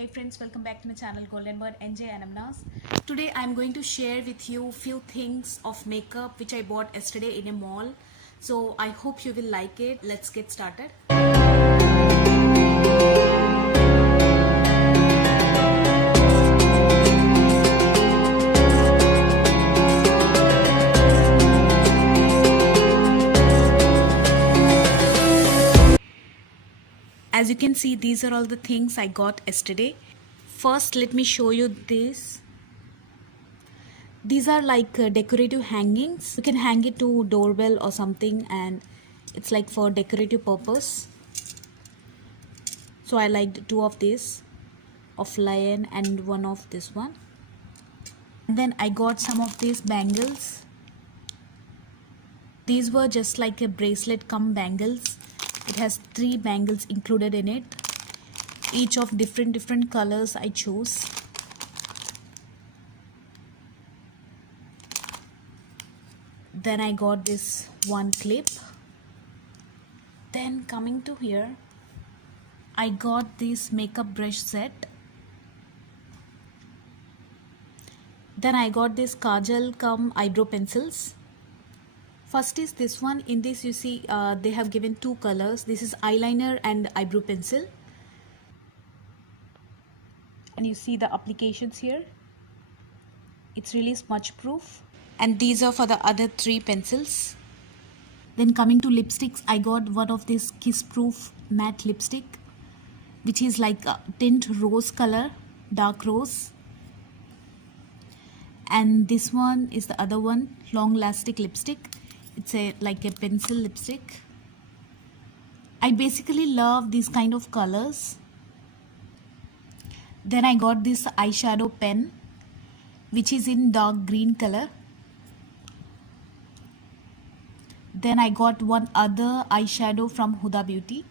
Hey friends, welcome back to my channel Golden Bird NJ Anamnas. Today I'm going to share with you few things of makeup which I bought yesterday in a mall. So I hope you will like it. Let's get started. As you can see, these are all the things I got yesterday. First, let me show you this. These are like decorative hangings. You can hang it to doorbell or something, and it's like for decorative purpose. So I liked two of these, of lion and one of this one. And then I got some of these bangles. These were just like a bracelet cum bangles. It has 3 bangles included in it, each of different colors I chose. Then I got this one clip. Then coming to here, I got this makeup brush set. Then I got this kajal cum eyebrow pencils. First is this one. In this you see they have given 2 colors. This is eyeliner and eyebrow pencil. And you see the applications here. It's really smudge proof. And these are for the other 3 pencils. Then coming to lipsticks, I got one of this kiss proof matte lipstick, which is like a tint rose color, dark rose. And this one is the other one, long lastic lipstick. It's like a pencil lipstick. I basically love these kind of colors. Then I got this eyeshadow pen, which is in dark green color. Then I got one other eyeshadow from Huda Beauty.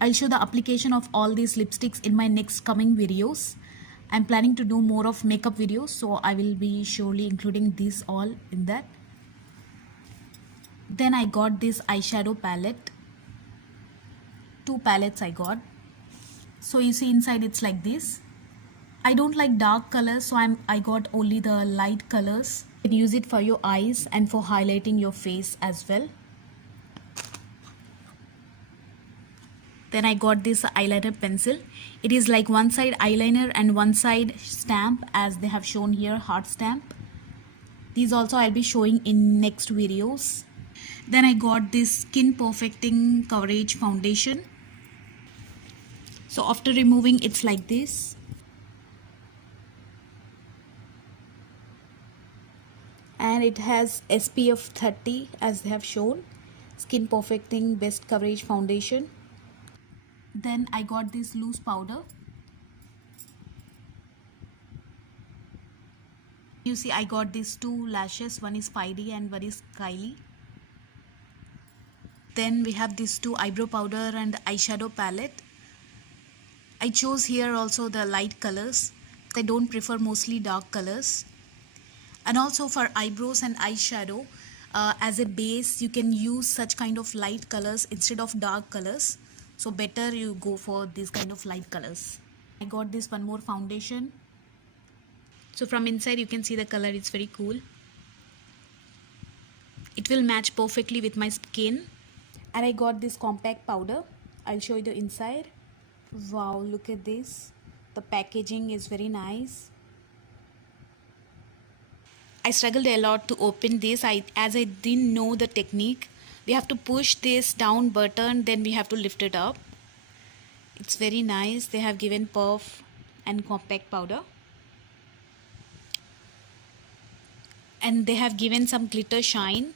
I'll show the application of all these lipsticks in my next coming videos. I'm planning to do more of makeup videos, so I will be surely including these all in that. Then I got this eyeshadow palette. 2 palettes I got. So you see inside it's like this. I don't like dark colors, so I got only the light colors. You can use it for your eyes and for highlighting your face as well. Then I got this eyeliner pencil. It is like one side eyeliner and one side stamp, as they have shown here, heart stamp. These also I'll be showing in next videos. Then I got this Skin Perfecting Coverage Foundation. So after removing, it's like this. And it has SPF 30 as they have shown. Skin Perfecting Best Coverage Foundation. Then I got this loose powder. You see I got these 2 lashes. One is 5D and one is Kylie. Then we have these 2 eyebrow powder and eyeshadow palette. I chose here also the light colors. I don't prefer mostly dark colors. And also for eyebrows and eyeshadow, as a base you can use such kind of light colors instead of dark colors. So better you go for these kind of light colors. I got this one more foundation. So from inside you can see the color, it's very cool. It will match perfectly with my skin. And I got this compact powder. I'll show you the inside. Wow, look at this. The packaging is very nice. I struggled a lot to open this as I didn't know the technique. We have to push this down button, then we have to lift it up. It's very nice. They have given puff and compact powder. And they have given some glitter shine.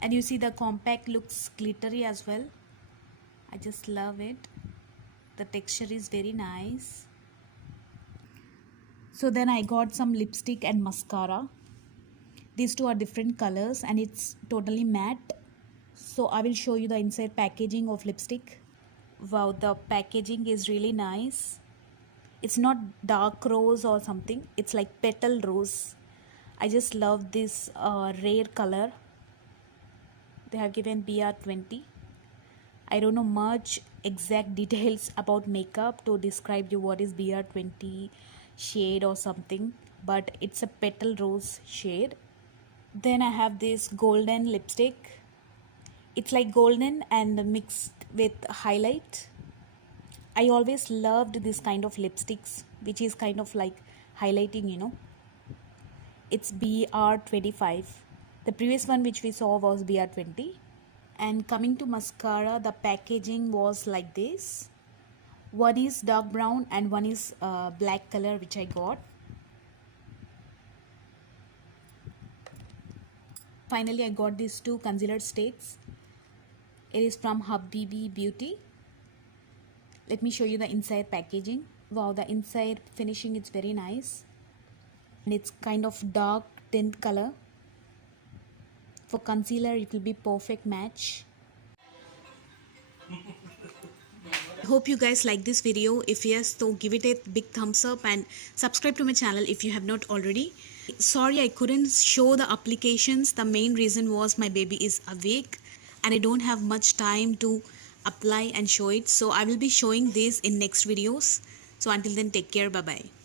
And you see the compact looks glittery as well. I just love it. The texture is very nice. So then I got some lipstick and mascara. These 2 are different colors and it's totally matte. So I will show you the inside packaging of lipstick. Wow, the packaging is really nice. It's not dark rose or something. It's like petal rose. I just love this rare color. They have given BR20. I don't know much exact details about makeup to describe you what is BR20 shade or something, but it's a petal rose shade. Then I have this golden lipstick. It's like golden and mixed with highlight. I always loved this kind of lipsticks, which is kind of like highlighting. It's BR25. The previous one which we saw was BR20. And coming to mascara, the packaging was like this. One is dark brown and one is black color, which I got. Finally, I got these two concealer sticks. It is from Habibi Beauty. Let me show you the inside packaging. Wow, the inside finishing is very nice. And it's kind of dark tint color. For concealer, it will be perfect match. I hope you guys like this video. If yes, so give it a big thumbs up and subscribe to my channel if you have not already. Sorry I couldn't show the applications. The main reason was my baby is awake and I don't have much time to apply and show it. So I will be showing this in next videos. So until then, take care. Bye bye.